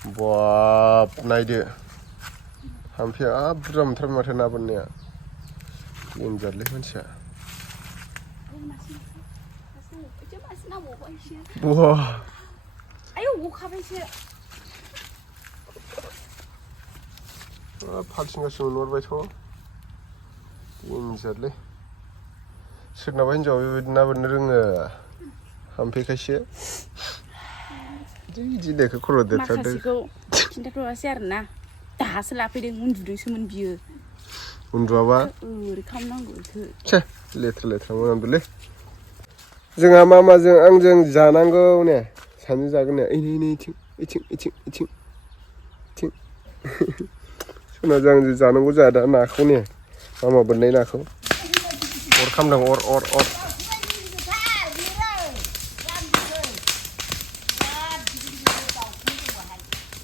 बाप नायदो हाम्फेआ बुरजा मोनथार माथो ना बोननाया देनजारलै मानसिया बहा आयौ गखाबायसो फालथिंगासो मोनहरबायथ' देनजारलै सोरनाबा हिनजावा बेबायदि ना बोननो रोङो हाम्फेखायसो बिदि देखो खर' देरथारदों माखासेखौ खिन्थाथ'आसै आरोना दासो लाफैदों उन्दुदोंसोमोन बियो उन्दुआबा ओरै खालामनांगौ बेखौ छे लेथ्रा लेथ्रा मोनामदोंलै जोंहा मामाजों आंजों जानांगौ ने सानैजों जागोन ने ओइ नै इथिं इथिं इथिं इथिं इथिं सोरनावजों आंजों जानांगौ जोंहा दा नाखौ ने मामा बोननाय नाखौ अर खामदों अर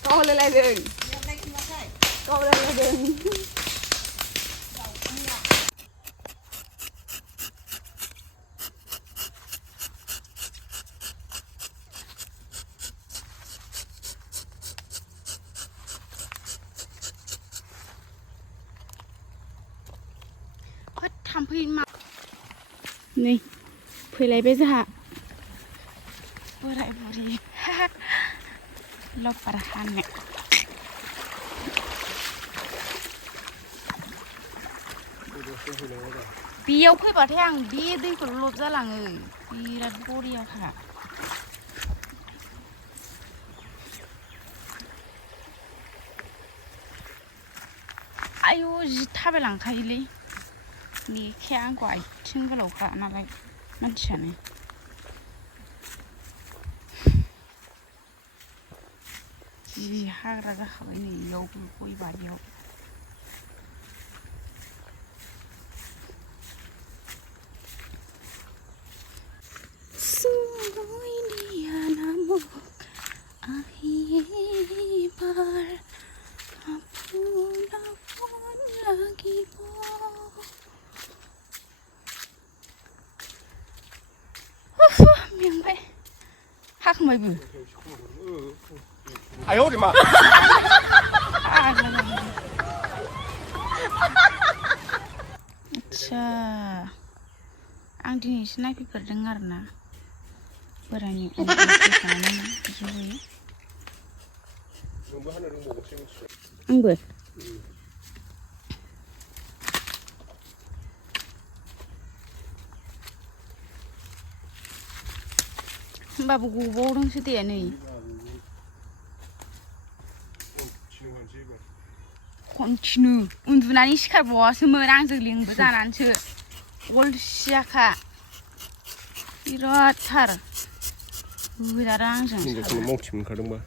गावलायलायदों थाम्फै मा नै फैलायबाय जोंहा बोराय बुरि लपार हानो बेयाव फैबाथाय आं बे दैखौल' लब जालाङो बिराद बरियाखा आयु जि थाबायलांखायोलै लेखाया आंखौ आथिं गोलावखा नालाय मानसियानो जि हाग्रा जाखाबाय नै इयावबो गय बारियाव मेंबाय हाखांबायबो आयौ रे मा आच्छा आं दिनैसो नायफैफेरदों आरोना बोरायनि जयै आंबो होमबाबो गबावदोंसो दे नै कन्टिनिउ उन्दुनानै सिखारबावासोमोन आंजों लिंबो जानानैसो अलसियाखा बिरादथार होदारा आंजों मावथि मोनखादोंबा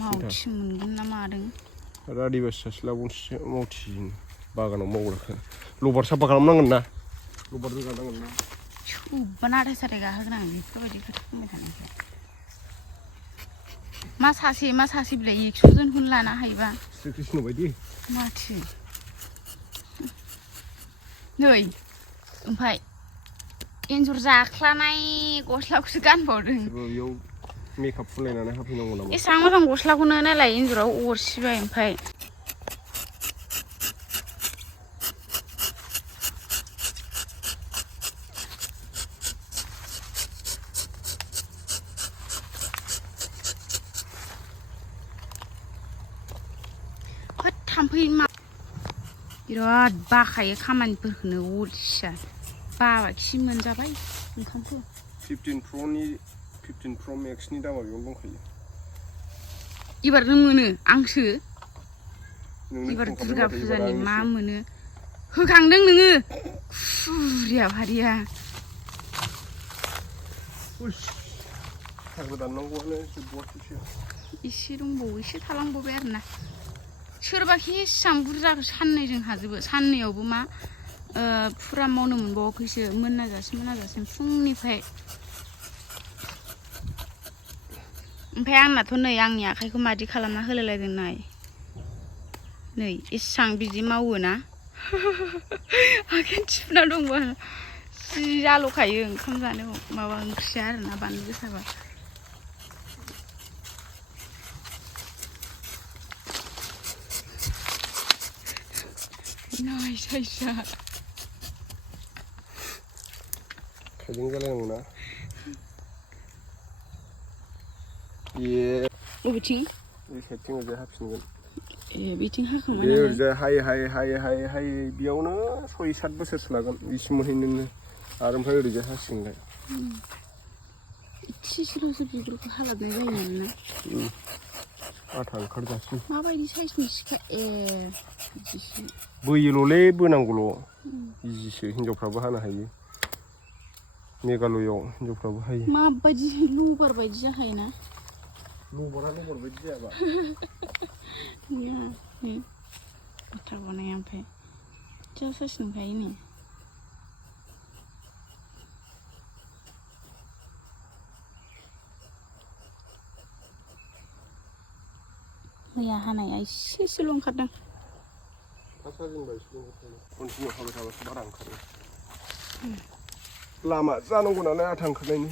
मावथि मोनगोन ना मादों रादिबास सासे लाबावनोसो मावथि बागानाव मावग्राखौ लबार साफा खालामनांगोन ना लबार रोगानांगोन ना सोबबा नाथाय साथाय गाहोगोन आं बेफोरबायदि खोथा बुंबाय थानायखाय मा सासे बिलाय 100 जनखौनो लानो हायोबा श्री कृष्ण बायदि माथो नै ओमफ्राय एन्जर जाख्लानाय गस्लाखौसो गानबावदों बेयाव मेकआप फुनलायनानै हाफैनांगौ नामा एसेबां मोजां गस्लाखौनो नालाय एन्जराव अरसिबाय ओमफ्राय थाम्फै मा बिराद बाखायो खामानिफोरखौनो अलसिया बाबा खि मोनजाबाय ओंखामखौ 15 Pro Maxनि दामा बेयावनो दंखायो एबार नों मोनो आंसो एबार दुर्गा फुजानि मा मोनो होखांदों नोङो खुरिया भारिया एसे दंबावो एसे थालांबावबाय आरोना सोरबा एसेबां बुरजाखौ साननैजों हाजोबो साननैयावबो मा फुरा मावनो मोनबावाखैसो मोनाजासिम फुंनिफ्राय ओमफ्राय आंनाथ' नै आंनि आखाइखौ मादि खालामना होलायलायदों नाय नै एसेबां बिदि मावोना आखाइ थिफुना दंबा जि जाल'खायो ओंखाम जानो माबा ओंख्रिया आरोना बानलु गोसाबा नाय साइसा खायलें जालायनांगौ ना ये बबेथिं बे साइडथिं ओरैजाय हाफिनगोन ए बिथिं हाखांबाय बे नालाय ओरैजाय हायै बेयावनो 6-7 बोसोरसो लागोन बिसिम मोनहैनोनो आरो ओमफ्राय ओरैजाय हासिगोनलाय इसेल'सो बिगुरखौ हालाबनाय जायोमोन ना आथा ओंखारजासिम माबायदि साइजनि सिखा ए बिदिसो बोयोल'लै बोनांगौल' इजिसो हिनजावफ्राबो हानो हायो मेघालयआव हिनजावफ्राबो हायो माबायदि लबार बायदि जाखायोना लबार बायदि जायाबा नै आथा गनाया ओमफ्राय जा साइज नुखायो नै मैया हानाया एसेल' ओंखारदों कन्टिनिउ हाबाय थाबासो बारा ओंखारो लामा जानांगौ नालाय आथा ओंखारनायनि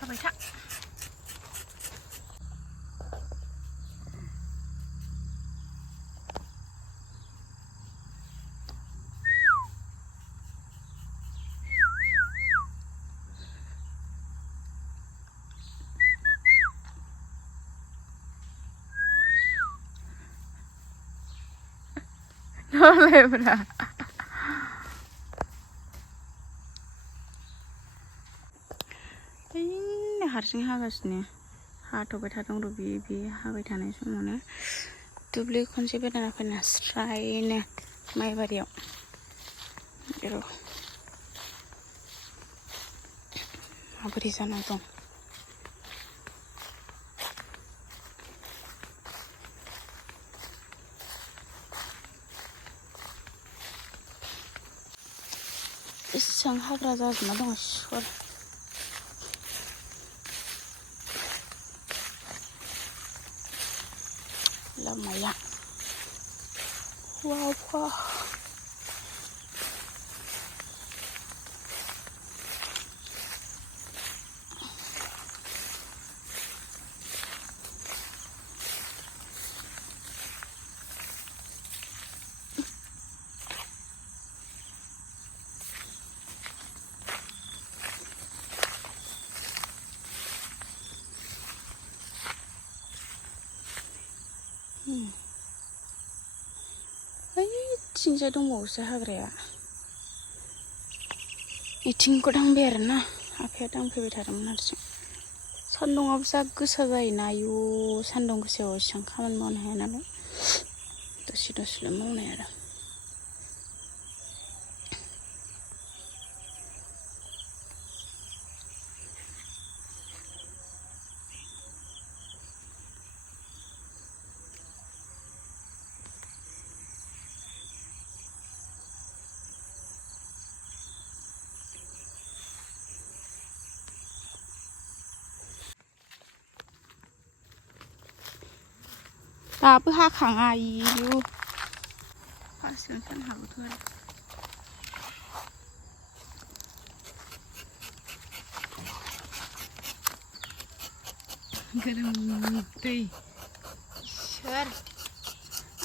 हाबाय था नलेब्रा हारसिं हागासिनो हाथ'बाय थादों र' बे हाबाय थानाय समावनो दुब्लि खनसे बेरायना फैना स्रायनो माइबारियाव र' माबोरै जाना दं एसेबां हाग्रा जाजोबना दङ सिखर लामाया वाव ओइथिंजाय दंबावोसो हाग्राया इथिंखौ दांबाय आरोना आफाया दांफैबाय थादोंमोन हारसिं सान्दुंआबो जा गोसा जायोना आयु सान्दुं गोसायाव एसेबां खामानि मावनो हाया नालाय दसेल' मावनाय आरो दाबो हाखाङा आयु हासिगोन जानो हागौथ' आरो गोलोम दै सोर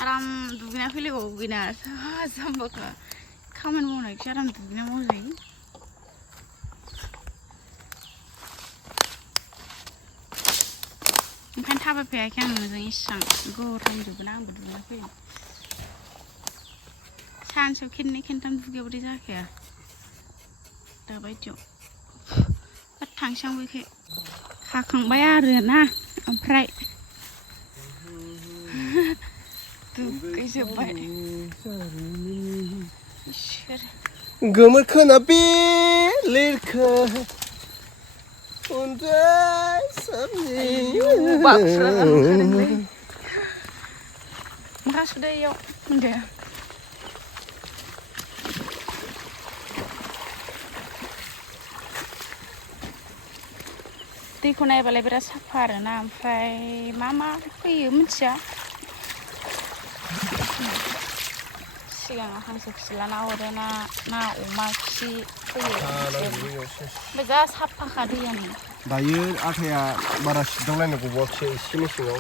आराम दुगैना फैलायबावोना जाम्बाखा खामानि मावनायखौ आराम दुगैना मावजायो ओंखायनो थाबायफैयाखै आं नोंजों इसेबां गरमजोबोना आंबो दुगैना फैयो सानसेयाव खेननै खेनथाम दुगैयाबाथाय जाखाया दाबायदियाव थांसां बैखै हाखांबाय आरोना ओमफ्राय दुगैजोब्बाय इसोर गोमोरखोना बे लिरखो उन्दै सामनि बाक्सुरा ओंखारदोंलै मा सुदो इयाव होनदो दैखौ नायबालाय बिराद साफा आरोना ओमफ्राय मा फैयो मिथिया सिगाङाव हांसो खिला हरो ना अमा खि फैयो ओमफ्राय जा साफाखा दैयानो दायो आथाया बारा सिदावलायनो गबावाखिसै एसे मेसेङाव